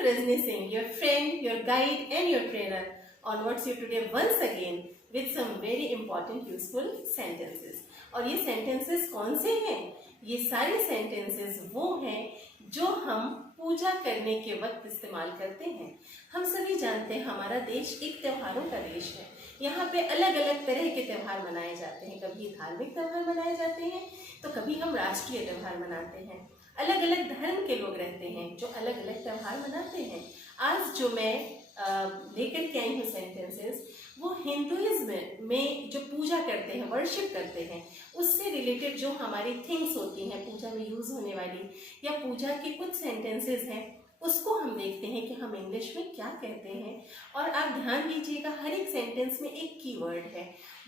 Myself Rajni Singh, your friend, your guide and your trainer onwards you today once again with some very important useful sentences. और ये sentences कौन से हैं? ये सारे sentences वो हैं जो हम पूजा करने के वक्त इस्तेमाल करते हैं। हम सभी जानते हैं हमारा देश एक त्योहारों का देश है। यहाँ पे अलग अलग तरह के त्यौहार मनाए जाते हैं। कभी धार्मिक त्यौहार मनाए जाते हैं तो कभी हम राष्ट्रीय त्यौहार मनाते हैं। अलग अलग धर्म के लोग रहते हैं जो अलग अलग त्यौहार मनाते हैं। आज जो मैं लेकर के आई हूँ सेंटेंसेस वो हिंदुइज्म में जो पूजा करते हैं, वर्शिप करते हैं, उससे रिलेटेड जो हमारी थिंग्स होती हैं पूजा में यूज होने वाली या पूजा के कुछ सेंटेंसेस हैं उसको हम देखते हैं कि हम इंग्लिश में क्या कहते हैं। और आप ध्यान दीजिएगा हर एक सेंटेंस में एक कीवर्ड है।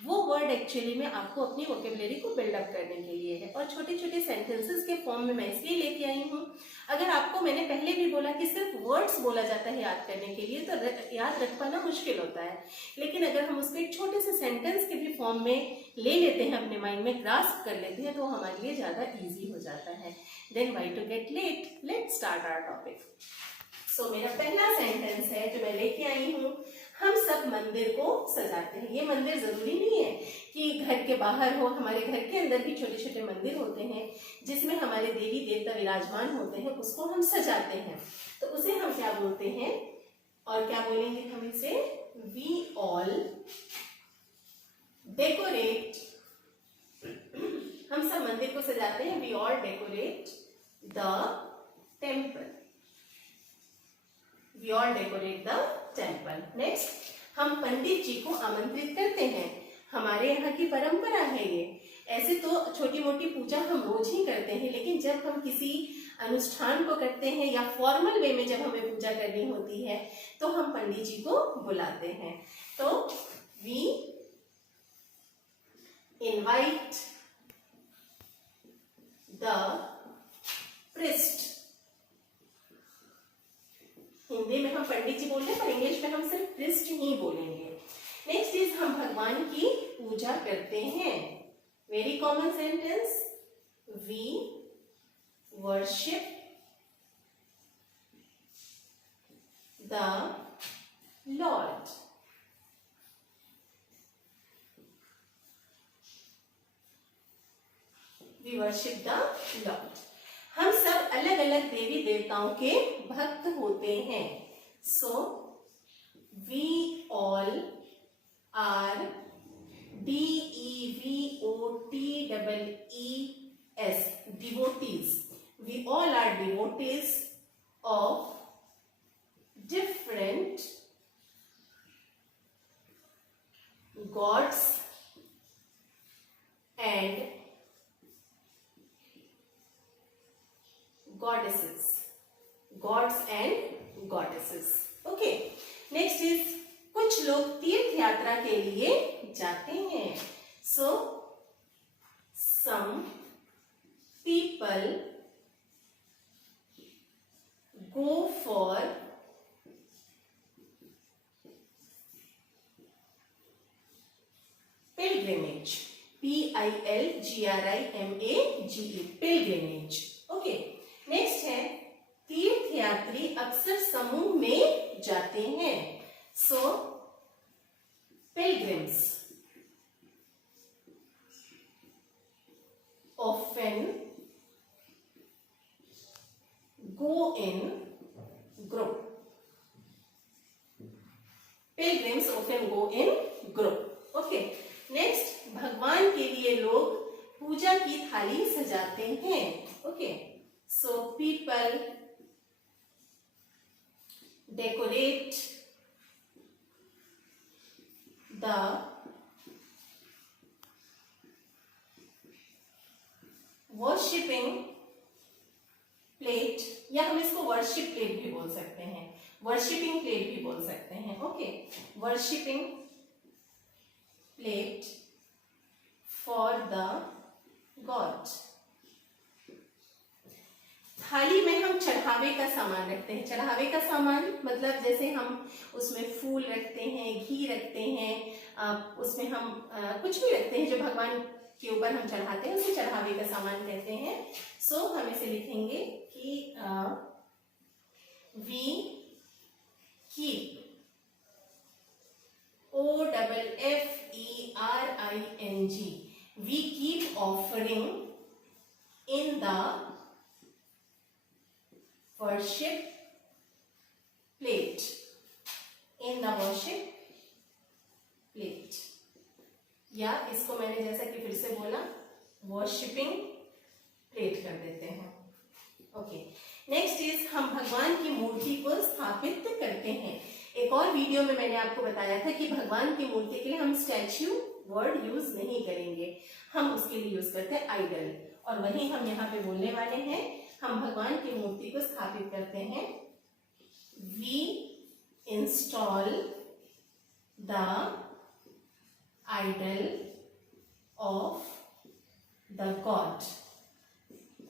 वो वर्ड एक्चुअली में आपको अपनी वोकेबुलरी को बिल्डअप करने के लिए है और छोटे छोटे सेंटेंसेस के फॉर्म में मैं इसलिए लेके आई हूँ। अगर आपको मैंने पहले भी बोला कि सिर्फ वर्ड्स बोला जाता है याद करने के लिए तो याद रख पाना मुश्किल होता है, लेकिन अगर हम उसको एक छोटे से सेंटेंस के भी फॉर्म में ले लेते हैं, अपने माइंड में ग्रास्प कर लेते हैं तो हमारे लिए ज़्यादा ईजी हो जाता है। Then why to get late, let's start our topic. So मेरा पहला सेंटेंस है जो मैं लेके आई हूँ, हम सब मंदिर को सजाते हैं। ये मंदिर जरूरी नहीं है कि घर के बाहर हो, हमारे घर के अंदर भी छोटे छोटे मंदिर होते हैं जिसमें हमारे देवी देवता विराजमान होते हैं, उसको हम सजाते हैं। तो उसे हम क्या बोलते हैं और क्या बोलेंगे हम इसे? We all decorate. हम सब मंदिर को सजाते हैं। We all decorate the temple. We all decorate the temple. Next, हम पंडित जी को आमंत्रित करते हैं। हमारे यहाँ की परंपरा है ये। ऐसे तो छोटी मोटी पूजा हम रोज ही करते हैं, लेकिन जब हम किसी अनुष्ठान को करते हैं या फॉर्मल वे में जब हमें पूजा करनी होती है तो हम पंडित जी को बुलाते हैं। तो we invite the priest। Hindi में हम पंडित जी बोलते हैं पर इंग्लिश में हम सिर्फ प्रिस्ट ही बोलेंगे। नेक्स्ट इज हम भगवान की पूजा करते हैं। Very common sentence, we worship the lord. We worship the lord. हम सब अलग अलग देवी देवताओं के भक्त होते हैं। So we all are DEVOTEES devotees। We all are devotees of different gods and goddesses, gods and goddesses। Okay, next is कुछ लोग तीर्थ यात्रा के लिए जाते हैं। So some people go for pilgrimage, PILGRIMAGE, pilgrimage। Okay, next है तीर्थयात्री अक्सर समूह में जाते हैं। So pilgrims often go in group. Pilgrims often go in group. Okay, next भगवान के लिए लोग पूजा की थाली सजाते हैं। Okay, so people decorate the worshipping plate, या हम इसको वर्शिप प्लेट भी बोल सकते हैं, वर्शिपिंग प्लेट भी बोल सकते हैं। Okay, worshipping plate for the God. थाली में हम चढ़ावे का सामान रखते हैं। चढ़ावे का सामान मतलब जैसे हम उसमें फूल रखते हैं, घी रखते हैं, उसमें हम कुछ भी रखते हैं जो भगवान के ऊपर हम चढ़ाते हैं, उसे चढ़ावे का सामान कहते हैं। सो हम इसे लिखेंगे कि we offering in the worship plate. In the worship plate. या इसको मैंने जैसा कि फिर से बोला वर्शिपिंग प्लेट कर देते हैं. ओके, नेक्स्ट इज हम भगवान की मूर्ति को स्थापित करते हैं. एक और वीडियो में मैंने आपको बताया था कि भगवान की मूर्ति के लिए हम स्टैच्यू वर्ड यूज नहीं करेंगे, हम उसके लिए यूज करते हैं आइडल. और वही हम यहाँ पे बोलने वाले हैं. हम भगवान की मूर्ति को स्थापित करते हैं. We install the idol of the god.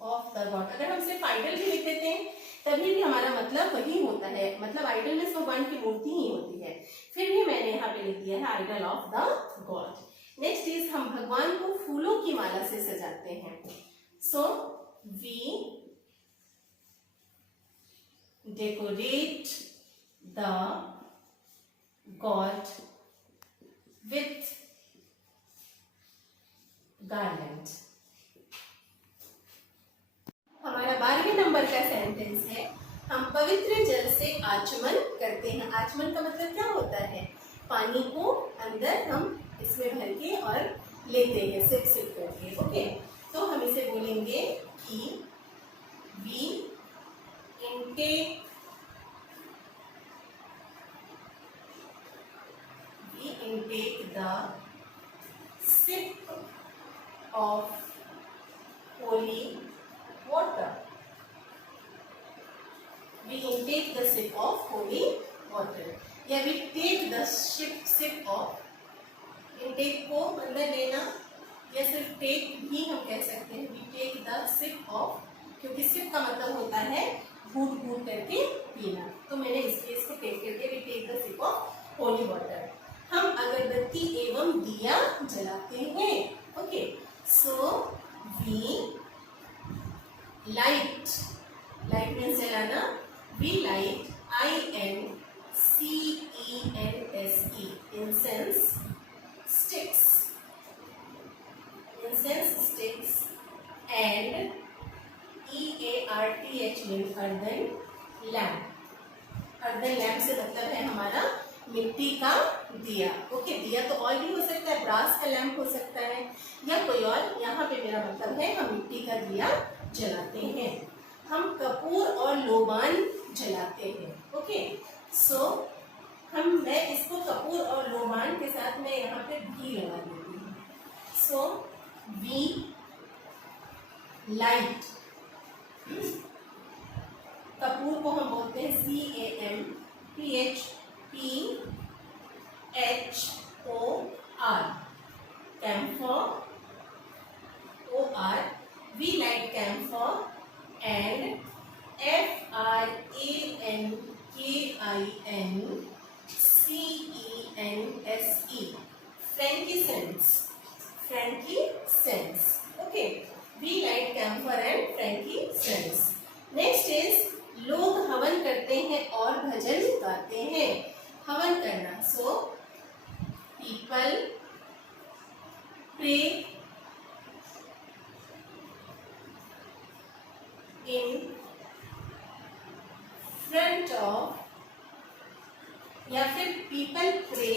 अगर हम सिर्फ आइडल भी लिख देते हैं तभी भी हमारा मतलब वही होता है, मतलब आइडल में भगवान की मूर्ति ही होती है. फिर भी मैंने यहाँ पे लिख दिया है idol of the god. Next is हम भगवान को फूलों की माला से सजाते हैं. So we decorate the god with garland. हमारा 12वें नंबर का सेंटेंस है हम पवित्र जल से आचमन करते हैं. आचमन का मतलब क्या होता है? पानी को अंदर हम इसमें भर के और लेते हैं सिप सिप करके. ओके, तो हम इसे बोलेंगे कि we intake the sip of holy water. We intake the sip of holy water. या we take the sip of. intake को अंदर लेना या सिर्फ take भी हम कह सकते हैं. we take the sip of, क्योंकि sip का मतलब होता है घूट घूट करके पीना. तो मैंने इसको take करके we take the sip of holy water. हम अगरबत्ती एवं दिया जलाते हैं. Okay, so we light means जलाना. We light INCENSE incense sticks and EARTH means earthen lamp. earthen lamp से मतलब है हमारा मिट्टी का दिया. ओके, दिया तो और भी हो सकता है, ब्रास का लैंप हो सकता है या कोई और. यहाँ पे मेरा मतलब है हम मिट्टी का दिया जलाते हैं. हम कपूर और लोबान जलाते हैं. ओके, सो मैं इसको कपूर और लोबान के साथ मैं यहाँ पे घी लगा देती हूँ. सो वी लाइट. कपूर को हम बोलते हैं CAMPHOR. camphor OR. We light camphor. and frankincense. Okay, we light camphor and frankincense. Next is लोग हवन करते हैं और भजन गाते हैं. हवन करना. So people pray in front of, या फिर people pray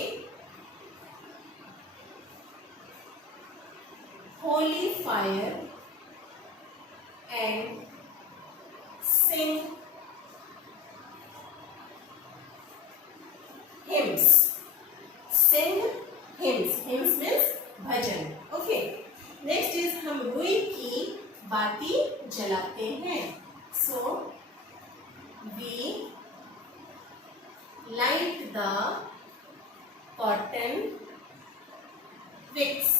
holy fire and sing hymns. Hymns means भजन. ओके, नेक्स्ट इज हम रुई की बाती जलाते हैं. So we light the cotton wicks.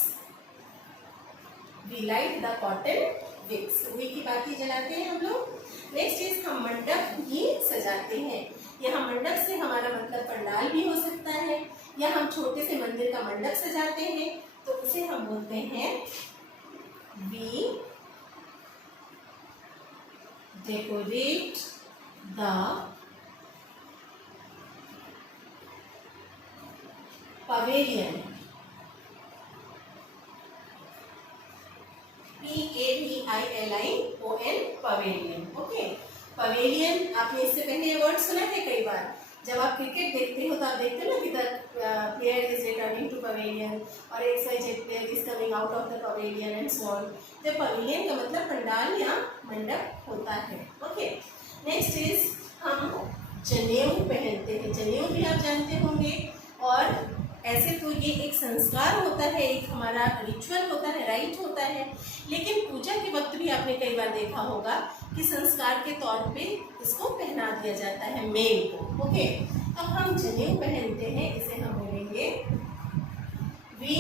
रुई की बाती जलाते हैं हम लोग. नेक्स्ट इज हम मंडप भी सजाते हैं. यहाँ मंडप से हमारा मतलब पंडाल भी हो सकता है या हम छोटे से मंदिर का मंडप सजाते हैं, तो उसे हम बोलते हैं वी डेकोरेट द पवेलियन बार जब आप क्रिकेट देखते हो तो आप देखते हो ना कि the player is returning to pavilion और XYZ player is coming out of the pavilion and so on. तो पवेलियन का मतलब पंडाल या मंडप होता है। ओके, नेक्स्ट इज हम जनेऊ पहनते हैं। जनेऊ भी आप जानते होंगे, और ऐसे तो ये एक संस्कार होता है, एक हमारा रिचुअल होता है, राइट होता है, लेकिन पूजा के वक्त भी आपने कई बार देखा होगा कि संस्कार के तौर पे इसको पहना दिया जाता है मेल को। ओके, अब हम जनेऊ पहनते हैं, इसे हम बोलेंगे we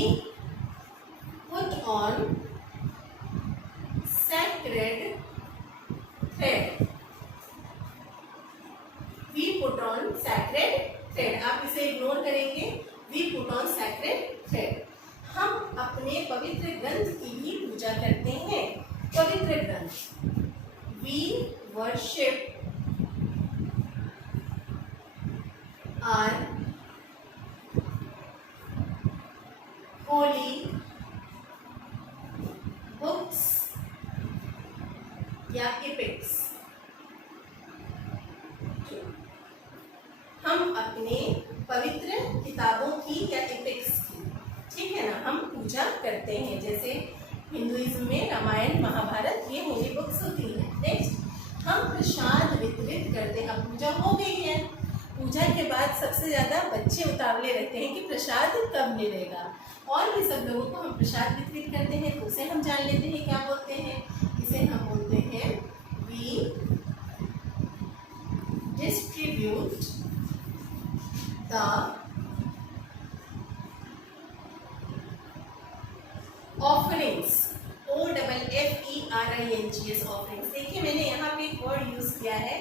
put on sacred thread. We put on sacred thread, आप इसे इग्नोर करेंगे। We put on sacred thread, हम अपने पवित्र ग्रंथ की भी पूजा करते हैं। पवित्र ग्रंथ, we worship are holy books या एपिक्स। हम अपने पवित्र किताबों की या एपिक्स की, ठीक है ना, हम पूजा करते हैं। जैसे हिंदुइज्म में रामायण महाभारत ये होली बुक्स होती हैं। नेक्स्ट, हम प्रसाद वितरित करते हैं। अब पूजा हो गई है, पूजा के बाद सबसे ज़्यादा बच्चे उतावले रहते हैं कि प्रसाद कब मिलेगा, और भी सब लोगों को हम प्रसाद वितरित करते हैं। तो उसे हम जान लेते हैं क्या बोलते हैं। इसे हम बोलते हैं we distribute the offerings, OFFERINGS offerings. देखिए मैंने यहाँ पे एक वर्ड यूज किया है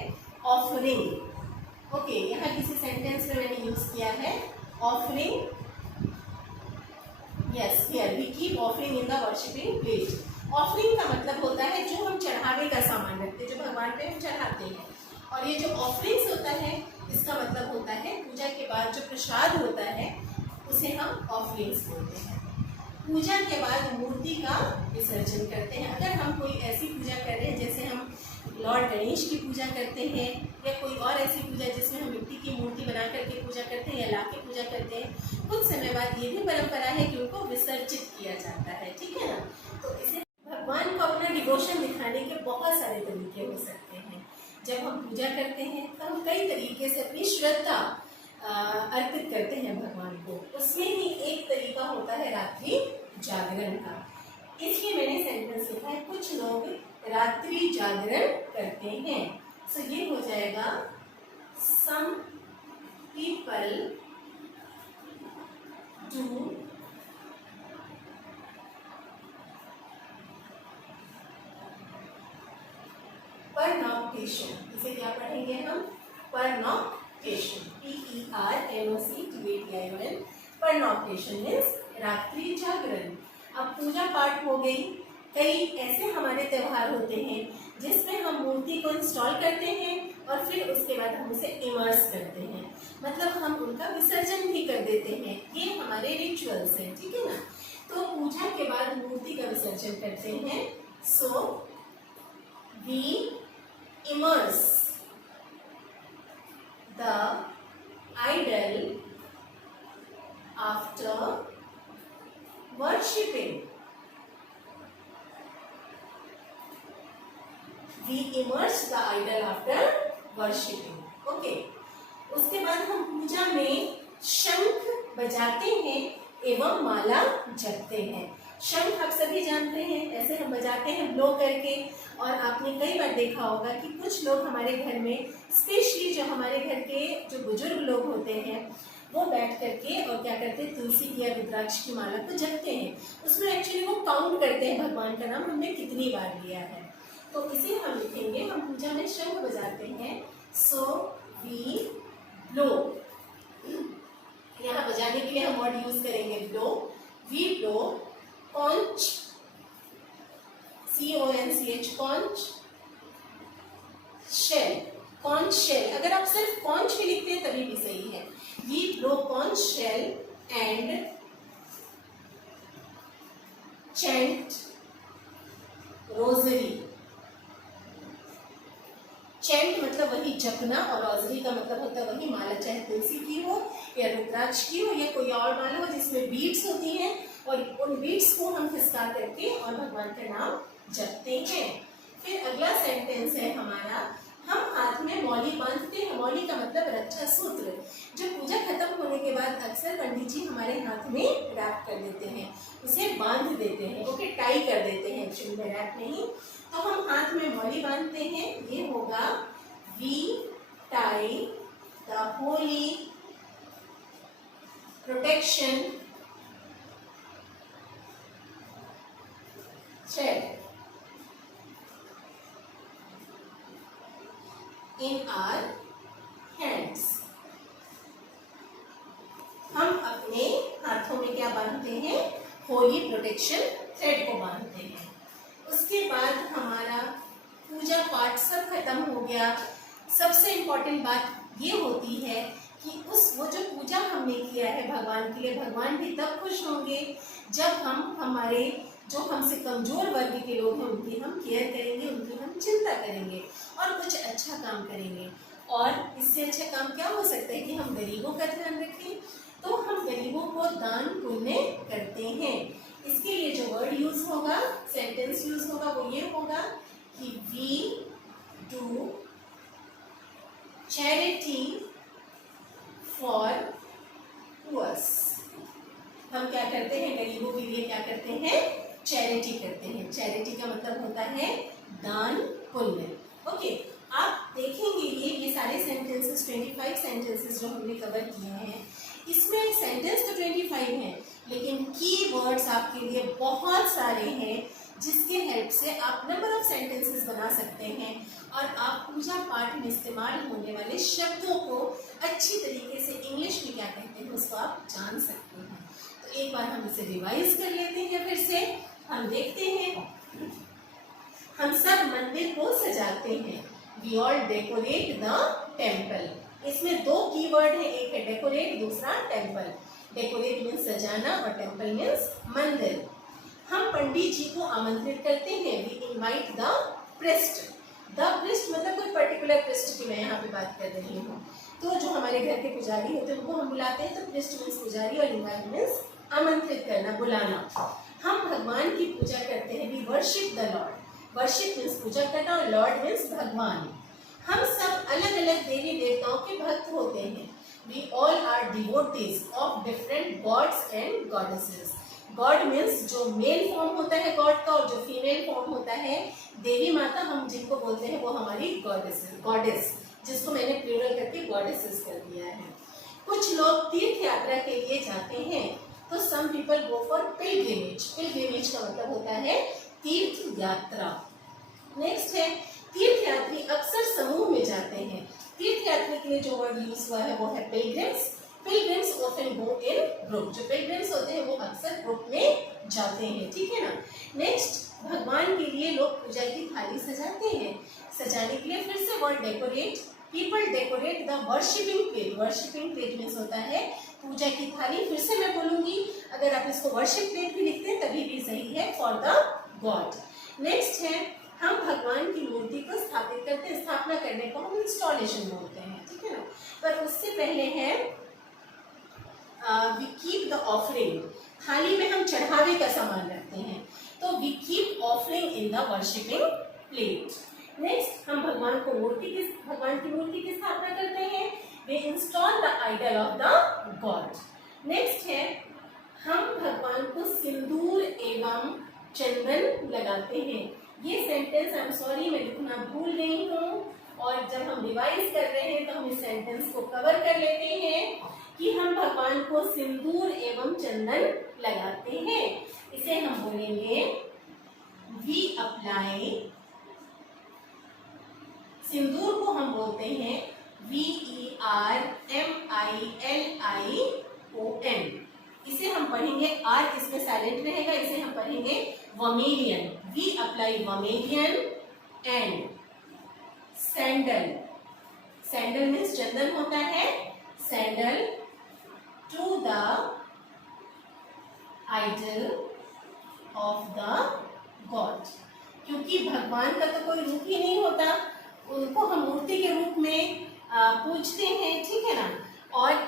ऑफरिंग। ओके, यहाँ किसी सेंटेंस में मैंने यूज किया है offering. Yes, here we keep offering in the worshipping place. Offering का मतलब होता है जो हम चढ़ावे का सामान रखते हैं, जो भगवान पे हम चढ़ाते हैं। और ये जो ऑफरिंग्स होता है इसका मतलब होता है पूजा के बाद जो प्रसाद होता है उसे हम ऑफरिंग्स बोलते हैं। पूजा के बाद मूर्ति का विसर्जन करते हैं। अगर हम कोई ऐसी पूजा कर रहे हैं जैसे हम लॉर्ड गणेश की पूजा करते हैं, या कोई और ऐसी पूजा जिसमें हम मिट्टी की मूर्ति बना करके पूजा करते हैं या ला के पूजा करते हैं, कुछ समय बाद ये भी परंपरा है कि उनको विसर्जित किया जाता है, ठीक है ना। तो इसे भगवान को अपना डिवोशन दिखाने के बहुत सारे तरीके हो सकते हैं। जब हम पूजा करते हैं तो हम कई तरीके से अपनी श्रद्धा अर्पित करते हैं भगवान को। उसमें ही एक तरीका होता है रात्रि जागरण का। इसलिए मैंने सेंटेंस लिखा है कुछ लोग रात्रि जागरण करते हैं। सो ये हो जाएगा सम पीपल डू परनॉक्टेशन। इसे क्या पढ़ेंगे हम? परनॉक्टेशन, PERNOCTATION। परनॉक्टेशन मीन्स रात्रि जागरण। अब पूजा पाठ हो गई। कई ऐसे हमारे त्यौहार होते हैं जिसमें हम मूर्ति को इंस्टॉल करते हैं और फिर उसके बाद हम उसे इमर्स करते हैं, मतलब हम उनका विसर्जन भी कर देते हैं। ये हमारे रिचुअल्स हैं, ठीक है ना। तो पूजा के बाद मूर्ति का विसर्जन करते हैं। So we immerse the idol after worshipping. We immerse the idol after worshipping. Okay. उसके बाद हम पूजा में शंख बजाते हैं एवं माला जपते हैं। शंख आप सभी जानते हैं, ऐसे हम बजाते हैं ब्लो करके। और आपने कई बार देखा होगा कि कुछ लोग हमारे घर में, स्पेशली जो हमारे घर के जो बुजुर्ग लोग होते हैं, वो बैठ करके और क्या करते हैं, तुलसी की या रुद्राक्ष की माला को जपते हैं। उसमें एक्चुअली वो काउंट करते हैं भगवान का नाम हमने कितनी बार लिया है। तो इसे हम लिखेंगे, हम पूजा में शंख बजाते हैं। सो वी ब्लो, यहाँ बजाने के लिए हम वर्ड यूज करेंगे blow. We blow conch, CONCH, conch shell, conch shell। अगर आप सिर्फ conch भी लिखते हैं तभी भी सही है। We blow conch shell and chant rosary। Chant मतलब वही जपना और रोजरी का मतलब होता है वही चाहे तुलसी की हो या रुद्राक्ष की हो या कोई और माला हो जिसमें बीड्स होती हैं, और उन बीड्स को हम खिसका करके और भगवान का नाम जपते हैं। फिर अगला सेंटेंस है हमारा, हम हाथ में मौली बांधते हैं। मौली का मतलब रक्षा सूत्र, जो पूजा खत्म होने के बाद अक्सर पंडित जी हमारे हाथ में रैप कर देते हैं, उसे बांध देते हैं, ओके, टाई कर देते हैं, एक्चुअली में रैप नहीं। तो हम हाथ में मौली बांधते हैं, ये होगा we tie the holy protection thread in our hands। हम अपने हाथों में क्या बांधते हैं? होली प्रोटेक्शन थ्रेड को बांधते हैं। उसके बाद हमारा पूजा पाठ सब खत्म हो गया। सबसे इम्पोर्टेंट बात ये होती है कि वो जो पूजा हमने किया है भगवान के लिए, भगवान भी तब खुश होंगे जब हम हमारे जो हमसे कमजोर वर्ग के लोग हैं उनकी हम केयर करेंगे, उनकी हम चिंता करेंगे और कुछ अच्छा काम करेंगे। और इससे अच्छा काम क्या हो सकता है कि हम गरीबों का ध्यान रखें। तो हम गरीबों को दान पुण्य करते हैं। इसके लिए जो वर्ड यूज होगा, सेंटेंस यूज होगा, वो ये होगा कि we do charity for poors. हम क्या करते हैं? गरीबों के लिए क्या करते हैं? चैरिटी करते हैं। चैरिटी का मतलब होता है दान पुण्य। ओके, आप देखेंगे ये सारे सेंटेंसेस 25 सेंटेंसेस जो हमने कवर किए हैं, इसमें सेंटेंस तो 25 हैं, लेकिन की वर्ड्स आपके लिए बहुत सारे हैं जिसके हेल्प से आप नंबर ऑफ सेंटेंसेस बना सकते हैं और आप पूजा पाठ में इस्तेमाल होने वाले शब्दों को अच्छी तरीके से इंग्लिश में क्या कहते हैं उसको आप जान सकते हैं। तो एक बार हम इसे रिवाइज कर लेते हैं। फिर से हम देखते हैं, हम सब मंदिर को सजाते हैं। We all decorate the temple. इसमें दो कीवर्ड है, एक है डेकोरेट, दूसरा टेम्पल। डेकोरेट मीन्स सजाना और टेम्पल मीन्स मंदिर। हम पंडित जी को आमंत्रित करते हैं। We invite the priest. The priest मतलब कोई पर्टिकुलर प्रिस्ट की मैं यहाँ पे बात कर रही हूँ। तो जो हमारे घर के पुजारी होते हैं उनको हम बुलाते हैं। तो प्रिस्ट मीन्स पुजारी और इनवाइट मीन्स आमंत्रित करना, बुलाना। हम भगवान की पूजा करते हैं। We worship the lord. Worship means पूजा करना और लॉर्ड मीन्स भगवान। हम सब अलग अलग देवी देवताओं के भक्त होते हैं। We all are devotees of different gods and goddesses. God means जो मेल फॉर्म होता है गॉड का, और जो फीमेल फॉर्म होता है देवी माता, हम जिनको बोलते हैं वो हमारी गॉडेस, जिसको मैंने प्लूरल करके गॉडेसेस कर दिया है। कुछ लोग तीर्थ यात्रा के लिए जाते हैं। तो some people go for pilgrimage. Pilgrimage का मतलब होता है तीर्थ यात्रा। नेक्स्ट है, तीर्थ यात्री अक्सर समूह में जाते हैं। तीर्थ यात्री के लिए जो वर्ड यूज हुआ है वो है pilgrims. Pilgrims often go in group. जो पिलग्रिम्स होते हैं वो अक्सर ग्रुप में जाते हैं, ठीक है ना। नेक्स्ट, भगवान के लिए लोग पूजा की थाली सजाते हैं। सजाने के लिए फिर से word decorate. People decorate the worshipping plate. Worshipping plate means होता है पूजा की थाली। फिर से मैं बोलूंगी, अगर आप इसको वर्शिप प्लेट भी लिखते हैं तभी भी सही है, फॉर द गॉड। नेक्स्ट है, हम भगवान की मूर्ति को स्थापित करते हैं। स्थापना करने को हम इंस्टॉलेशन बोलते हैं, ठीक है ना। पर उससे पहले है वी कीप द ऑफरिंग। थाली में हम चढ़ावे का सामान रखते हैं, तो we keep offering in the worshipping plate. Next, हम भगवान की मूर्ति की स्थापना करते हैं। We install the idol of the god. Next है, हम भगवान को सिंदूर एवं चंदन लगाते हैं। ये सेंटेंस आई एम सॉरी मैं लिखना भूल गई हूँ, और जब हम रिवाइज कर रहे हैं तो हम इस सेंटेंस को कवर कर लेते हैं कि हम भगवान को सिंदूर एवं चंदन लगाते हैं। इसे हम बोलेंगे वी अप्लाई। सिंदूर को हम बोलते हैं VERMILION। इसे हम पढ़ेंगे, आर इसमें साइलेंट रहेगा, इसे हम पढ़ेंगे vermilion. We apply vermilion and sandal. Sandal means चंदन होता है। Sandal to the idol of the god. क्योंकि भगवान का तो कोई रूप ही नहीं होता, उनको हम मूर्ति के रूप में पूजते हैं, ठीक है ना।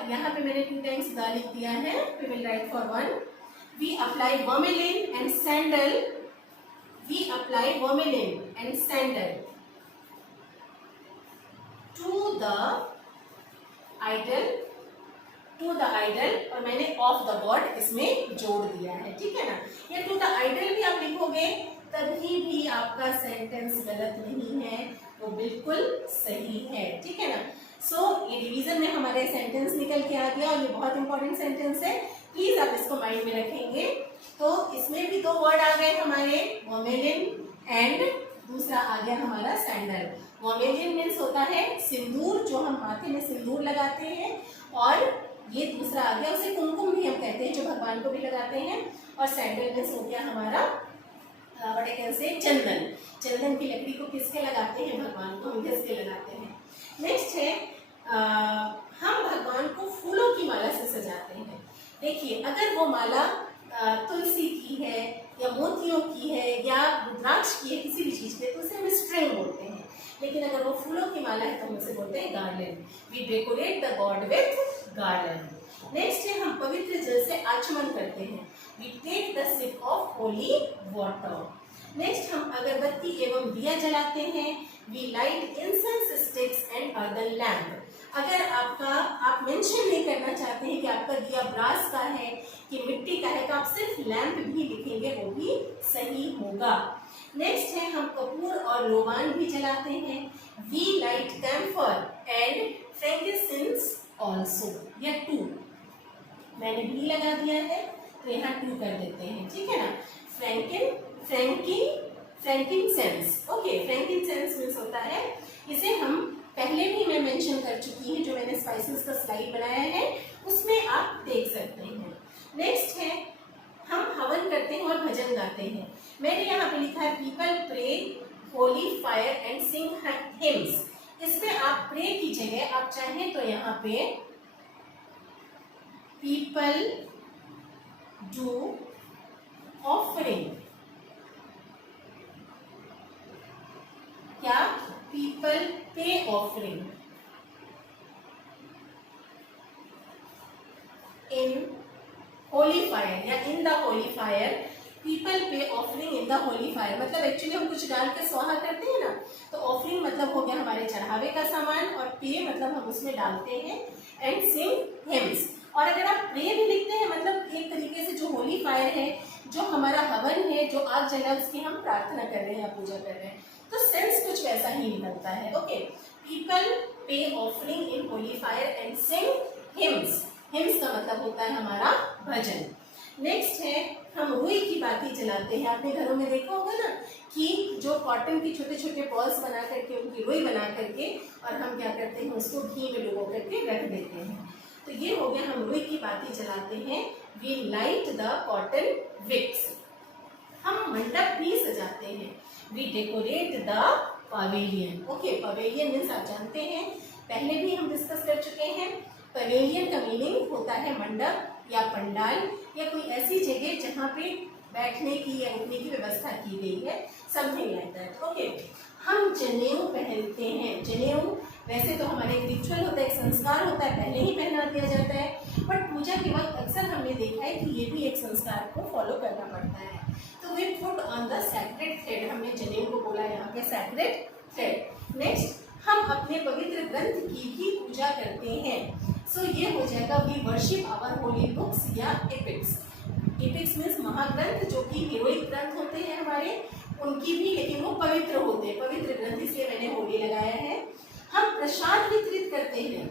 यहाँ पे मैंने 2 टाइम्स द लिख दिया है. We will write for 1. We apply vermilion and sandal. We apply vermilion and sandal to the idol. To the idol और मैंने ऑफ द गॉड इसमें जोड़ दिया है. ठीक है ना. या टू द आइडल भी आप लिखोगे तभी भी आपका सेंटेंस गलत नहीं है, वो बिल्कुल सही है. ठीक है ना. सो ये डिवीजन में हमारे सेंटेंस निकल के आ गया और ये बहुत इंपॉर्टेंट सेंटेंस है. प्लीज आप इसको माइंड में रखेंगे. तो इसमें भी 2 वर्ड आ गए हमारे, वर्मेलिन एंड दूसरा आ गया हमारा सैंडल. वर्मेलिन मीन्स होता है सिंदूर, जो हम माथे में सिंदूर लगाते हैं, और ये दूसरा आ गया उसे कुमकुम भी हम कहते हैं, जो भगवान को भी लगाते हैं. और सैंडल मीन्स हो गया हमारा व्हाट आई कैन से चंदन. चंदन की लकड़ी को किसके लगाते हैं? भगवान को हम किसके लगाते हैं. नेक्स्ट है हम भगवान को फूलों की माला से सजाते हैं. देखिए, अगर वो माला तुलसी की है या मोतियों की है या रुद्राक्ष की है, किसी भी चीज पे, तो उसे हम स्ट्रिंग बोलते हैं. लेकिन अगर वो फूलों की माला है तो हम उसे बोलते हैं garland. We decorate the god with garland. Next है हम पवित्र जल से आचमन करते हैं. We take the sip of holy water. Next हम अगरबत्ती एवं दिया जलाते हैं. We light incense sticks and earthen lamp. अगर आप मेंशन नहीं करना चाहते हैं कि आपका दिया ब्रास का है कि मिट्टी का है, तो आप सिर्फ लैम्प भी लिखेंगे, वो भी सही होगा. नेक्स्ट है हम कपूर और लोबान भी जलाते हैं. We light camphor and frankincense also. या 2 मैंने भी लगा दिया है तो यहाँ 2 कर देते हैं. ठीक है ना. फ्रैंकिंसेंस. ओके, फ्रैंकिंसेंस मीन्स होता है, इसे हम पहले भी मैं मेंशन कर चुकी हूँ, जो मैंने स्पाइसेस का स्लाइड बनाया है उसमें आप देख सकते हैं. नेक्स्ट है हम हवन करते हैं और भजन गाते हैं. मैंने यहाँ पे लिखा है people pray holy fire and sing hymns. इसमें आप प्रे की जगह आप चाहें तो यहाँ पे पीपल डू ऑफरिंग. क्या? People pay offering in holy fire या in the holy fire. People pay offering in the holy fire मतलब एक्चुअली हम कुछ डाल के स्वाहा करते हैं ना, तो ऑफरिंग मतलब हो गया हमारे चढ़ावे का सामान, और पे मतलब हम उसमें डालते हैं, एंड सिंग हिम्स. और अगर आप प्रे भी लिखते हैं, मतलब एक तरीके से जो होली फायर है, जो हमारा हवन है, जो आग जला उसकी हम प्रार्थना कर रहे हैं या पूजा कर रहे हैं, तो सेंस कुछ वैसा ही निकलता है. Okay, people pay offering in holy fire and sing hymns. Hymns का मतलब होता है हमारा भजन. नेक्स्ट है हम रुई की बाती जलाते हैं. आपने घरों में देखा होगा ना कि जो कॉटन की छोटे छोटे बॉल्स बना करके, उनकी रुई बना करके, और हम क्या करते हैं, उसको घी में डुबो करके रख देते हैं. तो ये हो गया हम रुई की बाती जलाते हैं. We light the cotton wicks. हम मंडप भी सजाते हैं. We decorate the pavilion. Okay, pavilion means आप जानते हैं, पहले भी हम डिस्कस कर चुके हैं. पवेलियन का मीनिंग होता है मंडप या पंडाल या कोई ऐसी जगह जहाँ पे बैठने की या उठने की व्यवस्था की गई है, समथिंग लाइक दैट. ओके, हम जनेऊ पहनते हैं. जनेऊ वैसे तो हमारे एक रिचुअल होता है, एक संस्कार होता है, पहले ही पहना दिया जाता है, बट पूजा के वक्त अक्सर हमने देखा है कि ये भी एक संस्कार को फॉलो करना पड़ता है. तो we put on the sacred thread. हमने जनेऊ को बोला यहाँ पे सैक्रेड थ्रेड. नेक्स्ट हम अपने पवित्र ग्रंथ की भी पूजा करते हैं. सो ये हो जाएगा we worship our holy books या एपिक्स. एपिक्स मीन्स महाग्रंथ, जो कि हीरोइक ग्रंथ होते हैं हमारे, उनकी भी, लेकिन वो पवित्र होते हैं, पवित्र ग्रंथ, इसलिए मैंने होली लगाया है. हम प्रसाद वितरित करते हैं.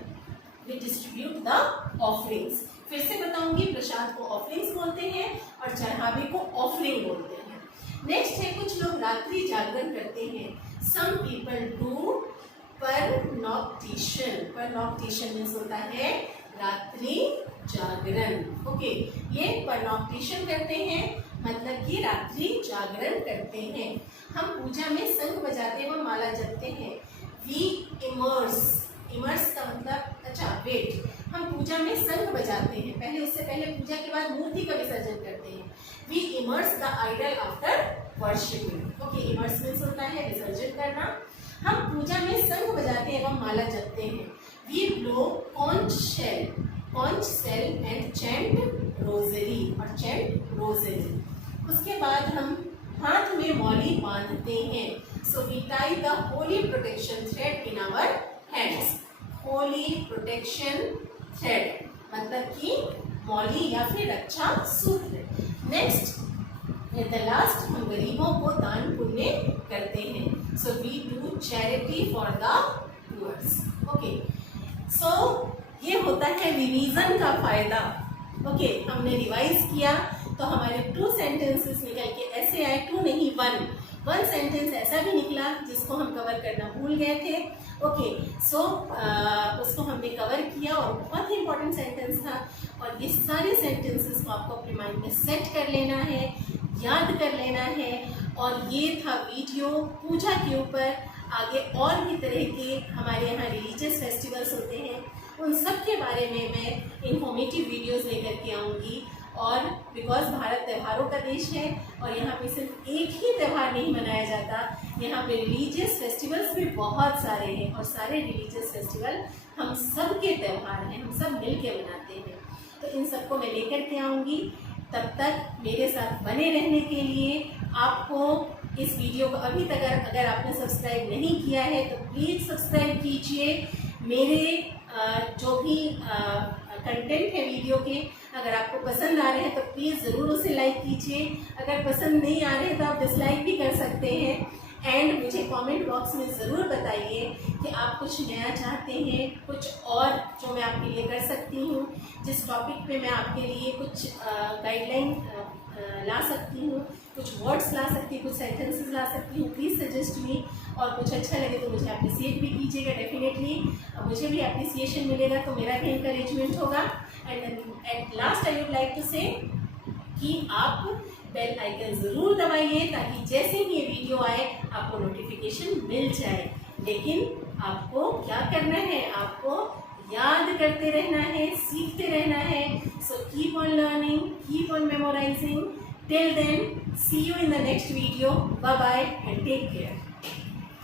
We distribute the offerings. फिर से बताऊंगी, प्रसाद को ऑफरिंग्स बोलते हैं और चढ़ावे को ऑफरिंग बोलते हैं. नेक्स्ट है कुछ लोग रात्रि जागरण करते हैं. Some people do pernoctation. Pernoctation means होता है रात्रि जागरण. ओके, ये परनॉक्टेशन करते हैं मतलब कि रात्रि जागरण करते हैं. हम पूजा में शंख बजाते हैं व माला जपते हैं. We immerse. इमर्स का मतलब, अच्छा वेट, हम पूजा में शंख बजाते हैं पहले, उससे पहले पूजा के बाद मूर्ति का विसर्जन करते हैं. We immerse the idol after worshipping. Okay, immerse means होता है विसर्जन करना. हम पूजा में शंख बजाते हैं एवं माला जपते हैं. We blow conch shell and chant rosary और चैंट रोजरी। उसके बाद हम हाथ में मौली बांधते हैं। So we tie the holy protection thread in our hands. Holy protection thread मतलब कि मौली या फिर रक्षा सूत्र। नेक्स्ट एट द लास्ट हम गरीबों को दान पुण्य करते हैं। So we do charity for the poors. Okay, so ये होता है रिवीजन का फायदा। ओके, हमने रिवाइज किया तो हमारे 2 सेंटेंसेस निकल के ऐसे आए, 2 नहीं 1 सेंटेंस ऐसा भी निकला जिसको हम कवर करना भूल गए थे। ओके, सो उसको हमने कवर किया और बहुत ही इंपॉर्टेंट सेंटेंस था। और ये सारे सेंटेंसेस को आपको अपने माइंड में सेट कर लेना है, याद कर लेना है। और ये था वीडियो पूजा के ऊपर। आगे और भी तरह के हमारे यहाँ रिलीजियस फेस्टिवल्स होते हैं, उन सब के बारे में मैं इंफॉर्मेटिव वीडियोस लेकर के आऊँगी। और बिकॉज भारत त्योहारों का देश है और यहाँ पे सिर्फ एक ही त्यौहार नहीं मनाया जाता, यहाँ पे रिलीजियस फेस्टिवल्स भी बहुत सारे हैं। और सारे रिलीजियस फेस्टिवल हम सब के त्यौहार हैं, हम सब मिल के मनाते हैं। तो इन सबको मैं लेकर के आऊँगी। तब तक मेरे साथ बने रहने के लिए आपको इस वीडियो को अभी तक अगर आपने सब्सक्राइब नहीं किया है तो प्लीज़ सब्सक्राइब कीजिए। मेरे जो भी कंटेंट है वीडियो के, अगर आपको पसंद आ रहे हैं तो प्लीज़ ज़रूर उसे लाइक कीजिए। अगर पसंद नहीं आ रहे तो आप डिसलाइक भी कर सकते हैं। एंड मुझे कमेंट बॉक्स में ज़रूर बताइए कि आप कुछ नया चाहते हैं, कुछ और जो मैं आपके लिए कर सकती हूँ, जिस टॉपिक पे मैं आपके लिए कुछ गाइडलाइन ला सकती हूँ, कुछ वर्ड्स ला सकती हूँ, कुछ सेंटेंसेस ला सकती हूँ। Please suggest me. और कुछ अच्छा लगे तो मुझे अप्रिसिएट भी कीजिएगा डेफिनेटली। मुझे भी अप्रिसिएशन मिलेगा तो मेरा भी इंकरेजमेंट होगा। And at last I would like to say कि आप बेल आइकन ज़रूर दबाइए ताकि जैसे ही ये वीडियो आए आपको नोटिफिकेशन मिल जाए। लेकिन आपको क्या करना है, आपको याद करते रहना है, सीखते रहना है। So keep on learning, keep on memorising. Till then, see you in the next video. Bye bye and take care.